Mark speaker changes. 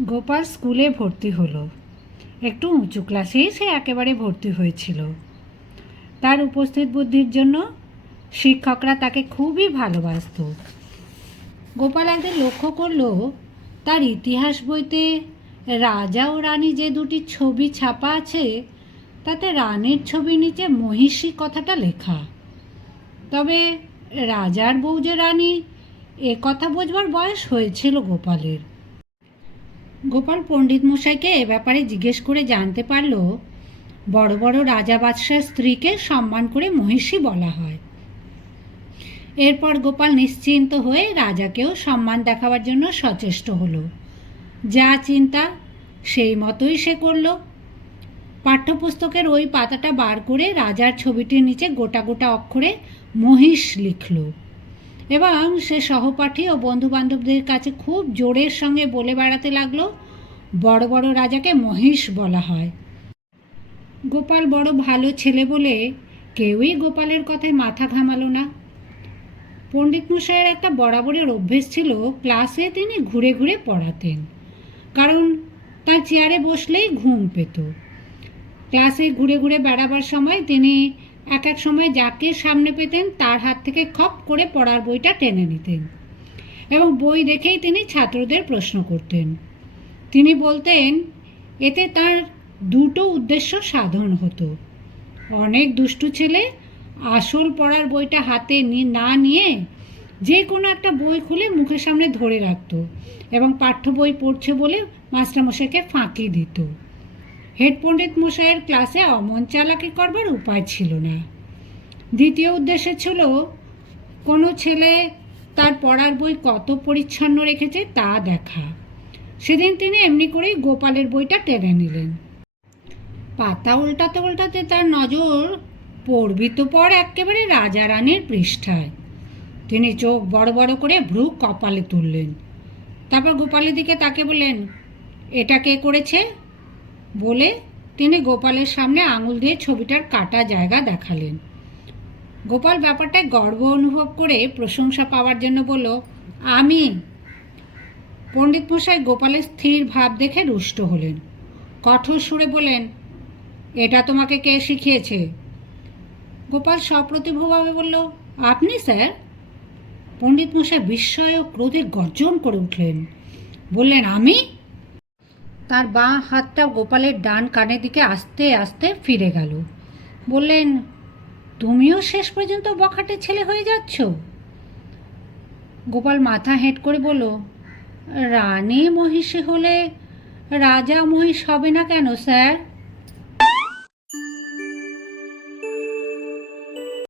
Speaker 1: গোপাল স্কুলে ভর্তি হলো। একটু উঁচু ক্লাসেই সে একেবারে ভর্তি হয়েছিল। তার উপস্থিত বুদ্ধির জন্য শিক্ষকরা তাকে খুবই ভালোবাসত। গোপাল একদিন লক্ষ্য করল, তার ইতিহাস বইতে রাজা ও রানী যে দুটি ছবি ছাপা আছে, তাতে রানীর ছবির নিচে মহিষী কথাটা লেখা। তবে রাজার বউ যে রানী, এ কথা বোঝবার বয়স হয়েছিল গোপালের। গোপাল পণ্ডিত মশাইকে এ ব্যাপারে জিজ্ঞেস করে জানতে পারল, বড় বড় রাজা বাদশার স্ত্রীকে সম্মান করে মহিষী বলা হয়। এরপর গোপাল নিশ্চিন্ত হয়ে রাজাকেও সম্মান দেখাবার জন্য সচেষ্ট হলো। যা চিন্তা সেই মতোই সে করল। পাঠ্যপুস্তকের ওই পাতাটা বার করে রাজার ছবিটির নিচে গোটা গোটা অক্ষরে মহিষ লিখল। এবং সে সহপাঠী ও বন্ধুবান্ধবদের কাছে খুব জোরের সঙ্গে বলে বেড়াতে লাগল, বড় বড় রাজাকে মহিষ বলা হয়। গোপাল বড় ভালো ছেলে বলে কেউই গোপালের কথায় মাথা ঘামালো না। পণ্ডিত মশাইয়ের একটা বরাবরের অভ্যেস ছিল ক্লাসে তিনি ঘুরে ঘুরে পড়াতেন, কারণ তার চেয়ারে বসলেই ঘুম পেত। ক্লাসে ঘুরে ঘুরে বেড়াবার সময় তিনি এক এক সময় যাকে সামনে পেতেন, তার হাত থেকে খপ করে পড়ার বইটা টেনে নিতেন এবং বই দেখেই তিনি ছাত্রদের প্রশ্ন করতেন। তিনি বলতেন, এতে তার দুটো উদ্দেশ্য সাধন হতো। অনেক দুষ্টু ছেলে আসল পড়ার বইটা হাতে নি- নিয়ে যে কোনো একটা বই খুলে মুখের সামনে ধরে রাখত এবং পাঠ্য বই পড়ছে বলে মাস্টারমশাইকে ফাঁকি দিত। হেড পণ্ডিত মশাইয়ের ক্লাসে অমন চালাকি করবার উপায় ছিল না। দ্বিতীয় উদ্দেশ্য ছিল, কোনো ছেলে তার পড়ার বই কত পরিচ্ছন্ন রেখেছে তা দেখা। সেদিন তিনি এমনি করেই গোপালের বইটা টেনে নিলেন। পাতা উল্টাতে উল্টাতে তার নজর পড়বি তো পর একেবারে রাজা রানীর পৃষ্ঠায়। তিনি চোখ বড় বড় করে ভ্রু কপালে তুললেন। তারপর গোপালের দিকে তাকে বললেন, এটা কে করেছে? বলে তিনি গোপালের সামনে আঙুল দিয়ে ছবিটার কাটা জায়গা দেখালেন। গোপাল ব্যাপারটায় গর্ব অনুভব করে প্রশংসা পাওয়ার জন্য বলল, আমি? পণ্ডিত মশাই গোপালের স্থির ভাব দেখে রুষ্ট হলেন। কঠোর সুরে বলেন এটা তোমাকে কে শিখিয়েছে? গোপাল সপ্রতিভভাবে বলল, আপনি, স্যার? পণ্ডিত মশাই বিস্ময় ও ক্রোধে গর্জন করে উঠলেন। বললেন, আমি? তার বাঁ হাতটা গোপালের ডান কানের দিকে আস্তে আস্তে ফিরে গেল। বললেন, তুমিও শেষ পর্যন্ত বখাটে ছেলে হয়ে যাচ্ছ? গোপাল মাথা হেঁট করে বলল, রানী মহিষী হলে রাজা মহিষ হবে না কেন, স্যার?